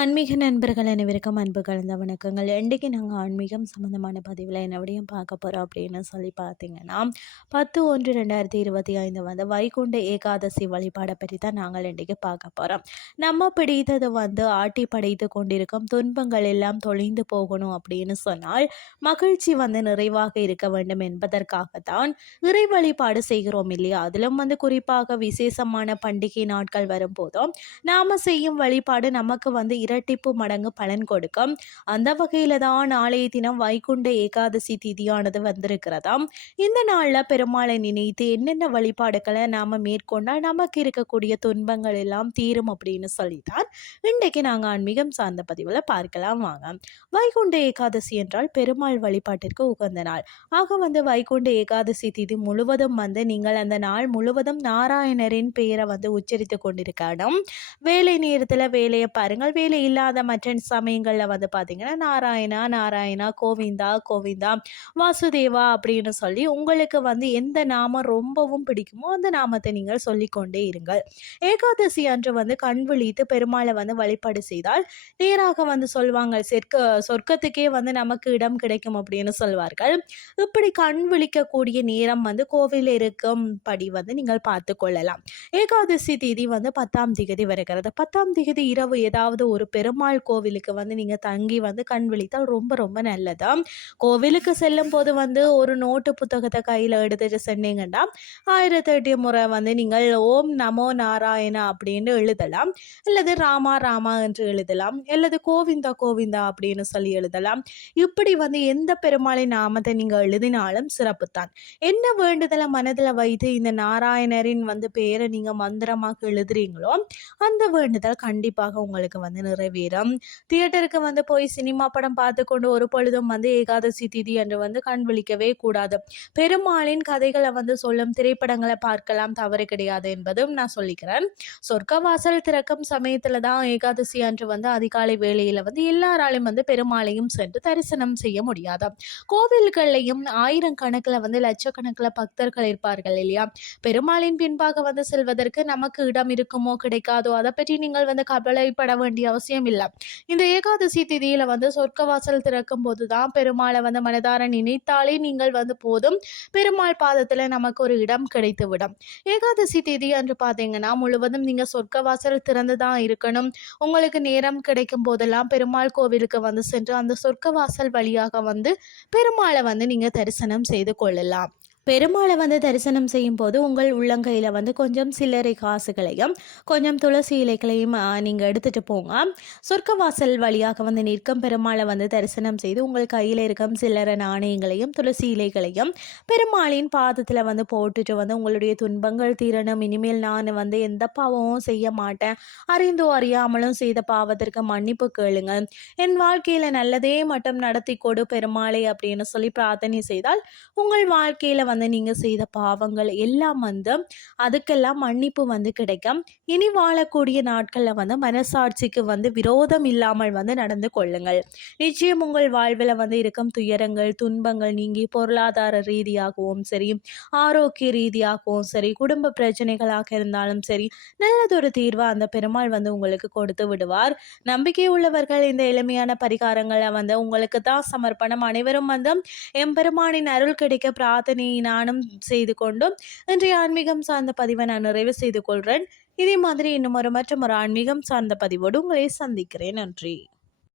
ஆன்மீக நண்பர்கள் அனைவருக்கும் அன்பு கலந்த வணக்கங்கள். இன்றைக்கு நாங்கள் ஆன்மீகம் சம்மந்தமான பதிவில் என்னவடையும் பார்க்க போகிறோம் அப்படின்னு சொல்லி பார்த்தீங்கன்னா பத்து ஒன்று ரெண்டாயிரத்தி இருபத்தி ஐந்து வந்து வைகுண்ட ஏகாதசி வழிபாடை பற்றி தான் நாங்கள் இன்றைக்கு பார்க்க போகிறோம் நம்ம பிடித்தது வந்து ஆட்டி படைத்து கொண்டிருக்கும் துன்பங்கள் எல்லாம் தொலைந்து போகணும் அப்படின்னு சொன்னால் மகிழ்ச்சி வந்து நிறைவாக இருக்க வேண்டும் என்பதற்காகத்தான் இறை வழிபாடு செய்கிறோம் இல்லையா? அதிலும் வந்து குறிப்பாக விசேஷமான பண்டிகை நாட்கள் வரும்போதும் நாம் செய்யும் வழிபாடு நமக்கு வந்து இரட்டிப்பு மடங்கு பலன் கொடுக்கும். அந்த வகையில் தான் நாளைய தினம் வைகுண்ட ஏகாதசி திதியானது வந்திருக்கிறதாம் இந்த நாளில் பெருமாளை நினைத்து என்னென்ன வழிபாடுகளை நாம் மேற்கொண்டால் நமக்கு இருக்கக்கூடிய துன்பங்கள் எல்லாம் தீரும் அப்படின்னு சொல்லித்தான் இன்றைக்கு நாங்கள் ஆன்மீகம் சார்ந்த பதிவில் பார்க்கலாம். வாங்க. வைகுண்ட ஏகாதசி என்றால் பெருமாள் வழிபாட்டிற்கு உகந்த நாள். ஆக வந்து வைகுண்ட ஏகாதசி திதி முழுவதும் வந்து நீங்கள் அந்த நாள் முழுவதும் நாராயணரின் பெயரை வந்து உச்சரித்து கொண்டிருக்கணும். வேலை நேரத்தில் வேலையை பாருங்கள். வேலை இல்லாத மற்ற சமயங்களில் வந்து பார்த்தீங்கன்னா நாராயணா நாராயணா கோவிந்தா கோவிந்தா வாசுதேவா அப்படின்னு சொல்லி உங்களுக்கு வந்து எந்த நாமம் ரொம்பவும் பிடிக்குமோ அந்த நாமத்தை நீங்கள் சொல்லிக்கொண்டே இருங்கள். ஏகாதசி அன்று வந்து கண் விழித்து பெருமாளை வந்து வழிபாடு செய்தால் நேராக வந்து சொல்வாங்க செற்க சொர்க்கத்துக்கே வந்து நமக்கு இடம் கிடைக்கும் அப்படின்னு சொல்வார்கள். இப்படி கண் விழிக்கக்கூடிய நேரம் வந்து கோவில் இருக்கும் படி வந்து நீங்கள் பார்த்து கொள்ளலாம். ஏகாதசி தேதி வந்து பத்தாம் திகதி வருகிறது. பத்தாம் திகதி இரவு ஏதாவது ஒரு பெருமாள் கோவிலுக்கு வந்து நீங்கள் தங்கி வந்து கண் விழித்தால் ரொம்ப ரொம்ப நல்லதா? கோவிலுக்கு செல்லும் போது வந்து ஒரு நோட்டு புத்தகத்தை கையில் எடுத்துட்டு சென்னீங்கன்னா ஆயிரத்தி எட்டு முறை வந்து நீங்கள் ஓம் நமோ நாராயணா அப்படின்னு எழுதலாம். அல்லது ராமா ராமா என்று எழுதலாம். அல்லது கோவிந்தா கோவிந்தா அப்படின்னு சொல்லி எழுதலாம். இப்படி வந்து எந்த பெருமாளின் நாமத்தை நீங்கள் எழுதினாலும் சிறப்பு தான் என்ன வேண்டுதலை மனதில் வைத்து இந்த நாராயணரின் வந்து பேரை நீங்கள் மந்திரமாக எழுதுறீங்களோ அந்த வேண்டுதல் கண்டிப்பாக உங்களுக்கு வந்து நிறைவேறும் தியேட்டருக்கு வந்து போய் சினிமா படம் பார்த்து கொண்டு ஒரு பொழுதும் வந்து ஏகாதசி திதி என்று வந்து கண் விழிக்கவே கூடாது. பெருமாளின் கதைகளை வந்து சொல்லும் திரைப்படங்களை பார்க்கலாம் தவறு கிடையாது என்பதும் நான் சொல்லிக்கிறேன். சொர்க்கவாசல் திறக்கும் சமயத்தில் தான் ஏகாதசி அன்று வந்து அதிகாலை வேளையில் வந்து எல்லாராலையும் வந்து பெருமாளையும் சென்று தரிசனம் செய்ய முடியாது. கோவில்கள்லையும் ஆயிரம் கணக்கில் வந்து லட்சக்கணக்கில் பக்தர்கள் இருப்பார்கள் இல்லையா? பெருமாளின் பின்பாக வந்து செல்வதற்கு நமக்கு இடம் இருக்குமோ கிடைக்காதோ? அதை பற்றி நீங்கள் வந்து கவலைப்பட வேண்டிய அவசியம் இல்லை. இந்த ஏகாதசி திதியில் வந்து சொர்க்கவாசல் திறக்கும் போது தான் பெருமாளை வந்து மனதார நினைத்தாலே நீங்கள் வந்து போதும். பெருமாள் பாதத்தில் நமக்கு ஒரு இடம் கிடைத்து விடும் ஏகாதசி திதி அன்று பார்த்தீங்கன்னா முழுவதும் நீங்கள் சொர்க்கவாசல் திறந்து தான் இருக்கணும். உங்களுக்கு நேரம் கிடைக்கும் போதெல்லாம் பெருமாள் கோவிலுக்கு வந்து சென்று அந்த சொர்க்கவாசல் வழியாக வந்து பெருமாளை வந்து நீங்கள் தரிசனம் செய்து கொள்ளலாம். பெருமாளை வந்து தரிசனம் செய்யும் போது உங்கள் உள்ளங்கையில் வந்து கொஞ்சம் சில்லறை காசுகளையும் கொஞ்சம் துளசி இலைகளையும் நீங்கள் எடுத்துகிட்டு போங்க. சொர்க்கவாசல் வழியாக வந்து நிற்கும் பெருமாளை வந்து தரிசனம் செய்து உங்கள் கையில் இருக்கும் சில்லறை நாணயங்களையும் துளசி இலைகளையும் பெருமாளின் பாதத்தில் வந்து போட்டுட்டு வந்து உங்களுடைய துன்பங்கள் தீரணும். இனிமேல் நான் வந்து எந்த பாவமும் செய்ய மாட்டேன். அறிந்தோ அறியாமலும் செய்த பாவத்திற்கு மன்னிப்பு கேளுங்க. என் வாழ்க்கையில் நல்லதே மட்டும் நடத்தி கொடு பெருமாளை அப்படின்னு சொல்லி பிரார்த்தனை செய்தால் உங்கள் வாழ்க்கையில் வந்து நீங்கள் செய்த பாவங்கள் எல்லாம் வந்து அதுக்கெல்லாம் மன்னிப்பு வந்து கிடைக்கும். இனி வாழக்கூடிய நாட்களில் வந்து மனசாட்சிக்கு வந்து விரோதம் இல்லாமல் வந்து நடந்து கொள்ளுங்கள். நிச்சயம் உங்கள் வாழ்வில் வந்து இருக்கும் துயரங்கள் துன்பங்கள் நீங்கி பொருளாதார ரீதியாகவும் சரி ஆரோக்கிய ரீதியாகவும் சரி குடும்ப பிரச்சனைகளாக இருந்தாலும் சரி நல்லதொரு தீர்வை அந்த பெருமாள் வந்து உங்களுக்கு கொடுத்து விடுவார். நம்பிக்கை உள்ளவர்கள் இந்த எளிமையான பரிகாரங்களை வந்து உங்களுக்கு தான் சமர்ப்பணம். அனைவரும் வந்து எம்பெருமானின் அருள் கிடைக்க பிரார்த்தனை நானும் செய்து கொண்டும். இன்றைய ஆன்மீகம் சார்ந்த பதிவை நான் நிறைவு செய்து கொள்கிறேன் இதே மாதிரி இன்னும் ஒரு மற்றும் ஒரு ஆன்மீகம் சார்ந்த பதிவோடு உங்களை சந்திக்கிறேன். நன்றி.